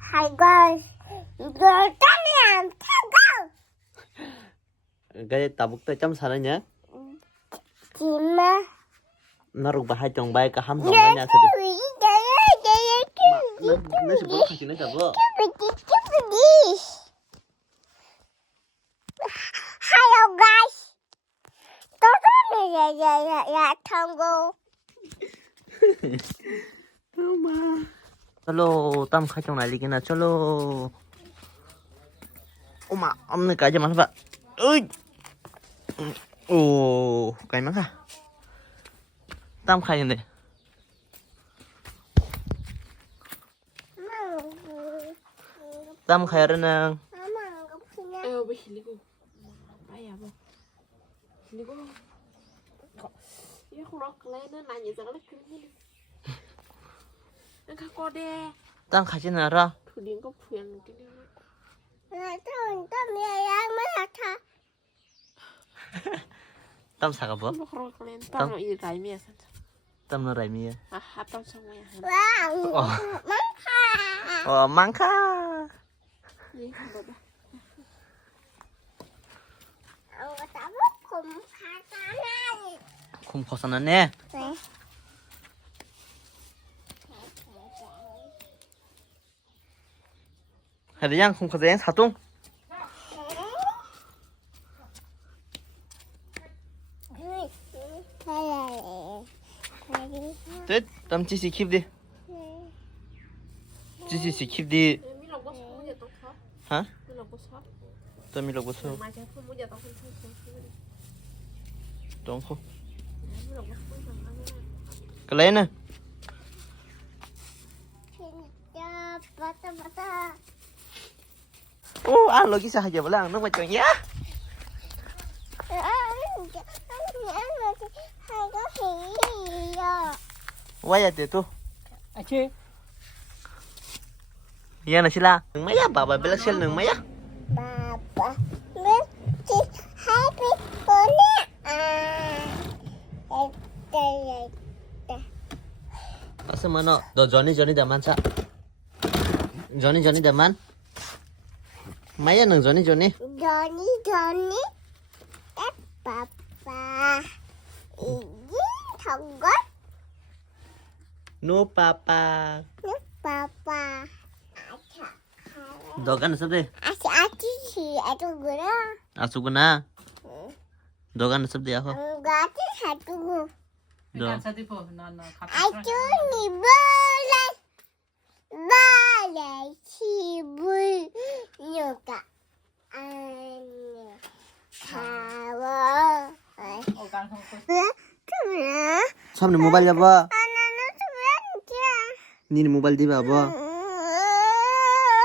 Hi guys, you're coming tago. Cái tabuk tới chấm sao nhá? Chim. Nó rụng hai chồng bay cả hâm dòng với nhà sao đi? Nó sẽ bớt thì nó sẽ bớt. Hello guys. Toto tango. Chalo, tam khai chồng này đi cái nào chalo. Oma, ông này cái gì mà vậy? Ơi. Ồ, cái mắt à? Tam khai này. Tam khai rồi nè. 왜 hilli고? 아야 뭐. hilli고. 이거 그렇게 내는 아니 저걸 그니. 내가 거대. Tam khai trên nào ra? 둘인 거 부연 게. Tam sao gặp 이거 그렇게 내. 땅 이 라이미야 산자. Tam nó rải mía. 아, 합당 성공이야. Mang kha. 이 봐봐. Không khó khăn nè. Hay là không có dễ sao tung. Tết, tâm chỉ xì khiếp đi. Chỉ xì khiếp đi. Hả? Tâm mi lộc bớt sâu. Đúng không? Cái lấy nè. Ô, ăn lagi sahaja belang, nak macam ya? Waya tu. Ache. Ya na sila. Nang maya baba bela sel nang maya. Baba, let's happy Holy. Asa mana? Do Johnny daman sa. Johnny daman. Maya nang Johnny. Johnny, Papa. Ini thonggot. No papa. Papa. Dogan sab de. Aci satu guna. Asu guna. Dogan sab de ako. Enggak satu. Do. Acu ni balai cibul nyuka. Kawa. Sam ni mobile ba? Anak sebenarnya. Ni mobile di ba ba?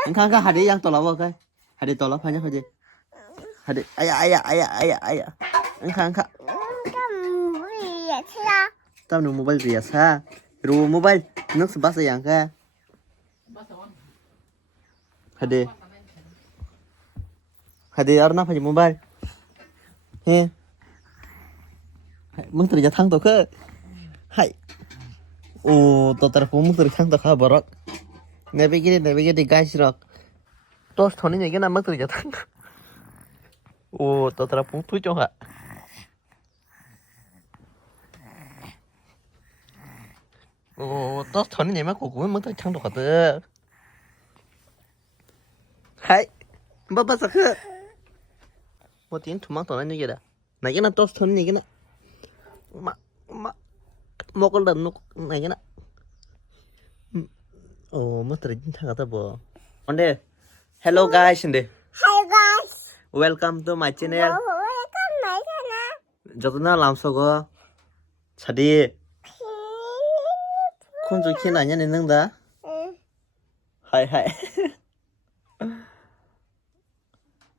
Engkau hadi yang tolak ba kai? Hadi tolak banyak aja. Hadi ayah. Engkau. Kamu lihat lah. Tam ni mobile biasa. Ru mobile nak sebasa yang ka. Hadi arna pakai mobile. He. Mung terja thang to ke? Hai. Oh, to terpung mung terja thang to ka borok. Nabi gini guys rock. Tos thoni ni gana mung terja thang. Oh, to terpung tu cho ha. Oh, tos thoni ni mak ko mung terja thang to ka te. Hai. Bapa sakhe. Mo tin thumang to na ni geda. Na gana tos thoni ni gana. Mau con lần nó này nhá. Ồ, mất rồi thằng ta bò. On đây. Hello guys, in đây. Hi guys. Welcome to my channel. Welcome my channel. 저도 làm sao go. 차디. 콘 좋긴 아니야 내는다. 하이.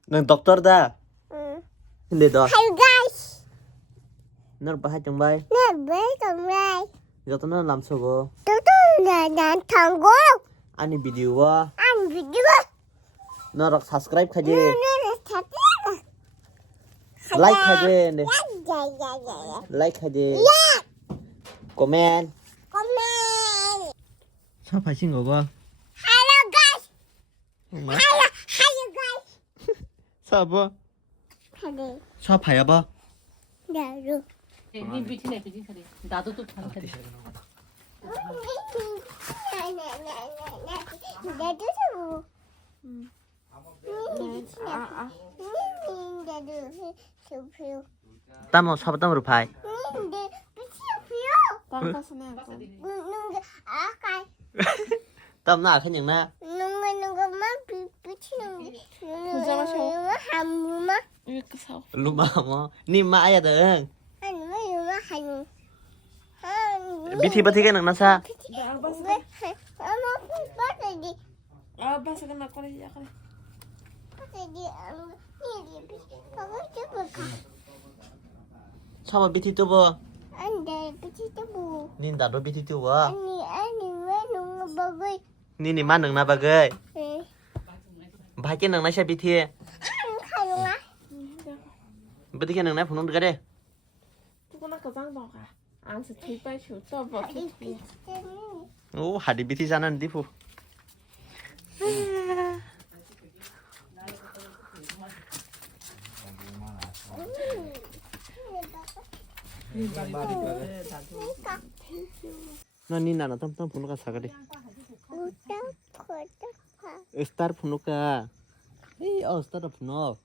넌 doctor다. 근데 너. Hi guys. 너 bahas trong bay. Nè bé cầm đây. 저도 làm sao go. Tôi là thằng gỗ. Anh video wa. Anh video. 너 subscribe Nó kaje. là thật. Like kaje ne. Dạ. Like kaje. Yeah. Comment. Comment. sao phải xin ngủ qua. Hello guys. 마 하여 가이. 사봐 하네. 사 봐야 봐 나루. 니 비티네 비티 카레. 나도 또 다른 카레. 나도 줘. 아, 나도 줘. 땀어 사봐 땀으로 봐 근데 붙여. 땅 가서 내 거. 누가 아까 땀나 그냥 나 누가만 붙이는 게 누가 한무마 이렇게 사오. 루마 뭐니 마야 등 아니면 누가 한 비티 버티게 능나사 나 알바스. 엄마 빠져디 알바스 나 거래 야 그래. 빠져디 니리 하고 싶을까 사봐 비티 뚜버 안돼 붙이도 뭐 닌 나도 비티 뚜버 아니 왜 누가 먹을 니니 마 능나 바그 응 바게 능나 샤 비티 가용아 버티게 능나 분홍 그래 누구나 가장 먹어. 안 스테이 빠이 또 뭐. 오 하디 비티 자는 디푸 나니 나나 땀땀 분홍가 사가래 우다 포다 스타र 분홍가 에이 스타र 분홍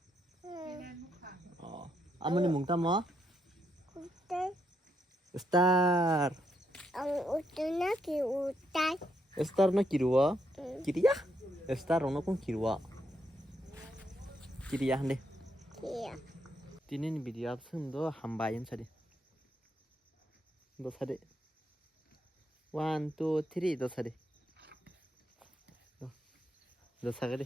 아무니 뭉따 뭐 우다 스타र 우뚜나 기 우다 스타र 나 기루와 기리야 스타र ono kon kiruwa kiriya hande 기야 tinin bidiyo apsung hambayin sade do sade 1 2 3 do sade do sagade